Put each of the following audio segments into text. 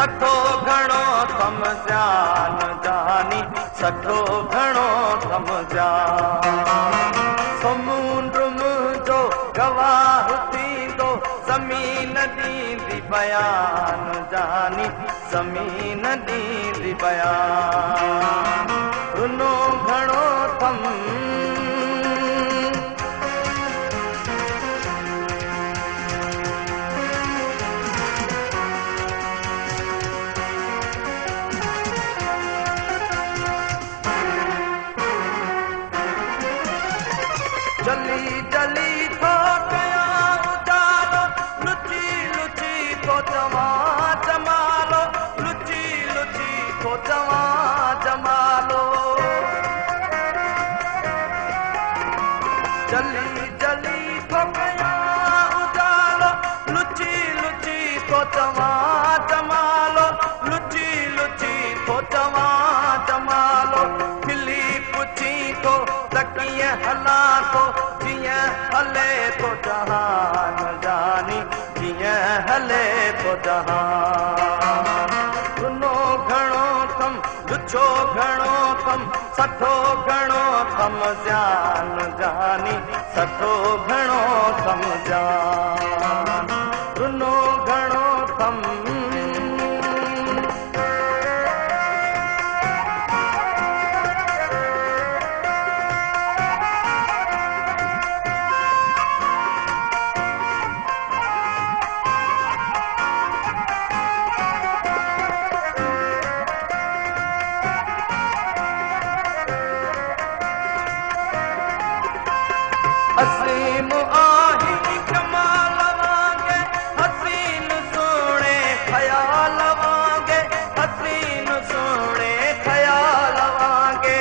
सठो घणो कम जान जानी सठो घणो कम जान समुंड मुंहिंजो गवाह थींदो ज़मीन ॾींदी बयान जानी ज़मीन ॾींदी बयान रुनो घणो कम जली जली थो कया उजालो लुची लुची थो चवा जमालो लुची लुची थो चवा जमालो जली जली थो कया उजालो लुची लुची थो चवा जमालो लुची लुची थो चवा जमालो खिली पुछी थो त कीअं हलां थो जीअं हले थो जहान जानी जीअं हले थो जहान रुनो घणो कम लुछो घणो कम सठो घणो कम जान जानी सठो घणो कम जान रुनो घणो कम हसीन आही कमाल वांगे हसीन सोने ख्याल वांगे हसीन सोने ख्याल वांगे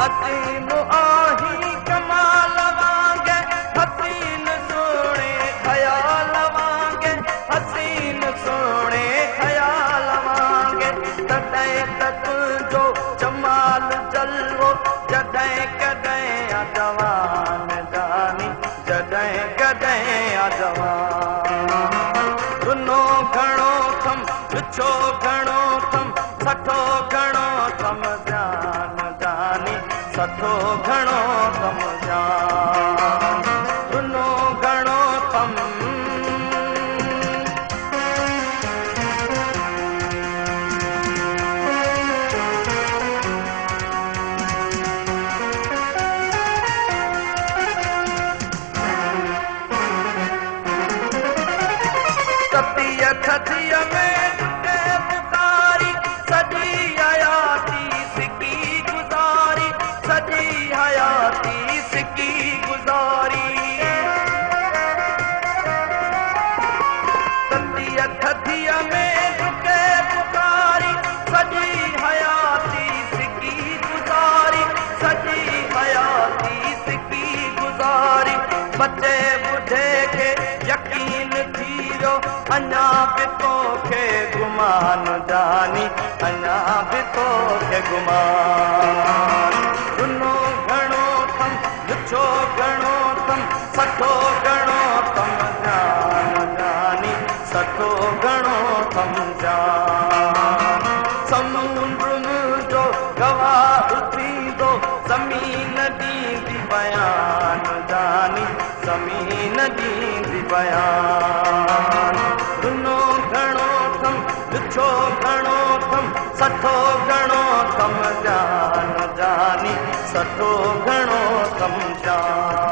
हसीन आही कमाल वांगे हसीन सोने ख्याल वांगे हसीन सोने ख्याल वांगे तॾहिं त तुंहिंजो जमाल जलवो जॾहिं कॾहिं आ जवान जानी जॾहिं कॾहिं आ जवान रुनो घणो कम लुछो घणो कम सठो घणो कम जान जानी सठो घणो कम जान रुनो घणो कम सतीअ थधीअ में टुटे पुकारी सॼी हयाती सिकी गुज़ारी सॼी हयाती सिकी गुज़ारी सतीअ थधीअ में टुटे पुकारी सॼी हयाती सिकी गुज़ारी सॼी हयाती सिकी गुज़ारी बचे ॿुढे खे यकीन थी वियो अञा बि तोखे गुमान जानी अञा बि तोखे गुमान रुनो घणो कम लुछो घणो कम सठो घणो कम जान जानी सठो घणो कम जान समुंड मुंहिंजो गवाह थींदो ज़मीन ॾींदी बयान जानी ज़मीन ॾींदी बयान रुनो घणो कम लुछो घणो कम सठो घणो कम जान जानी सठो घणो कम जान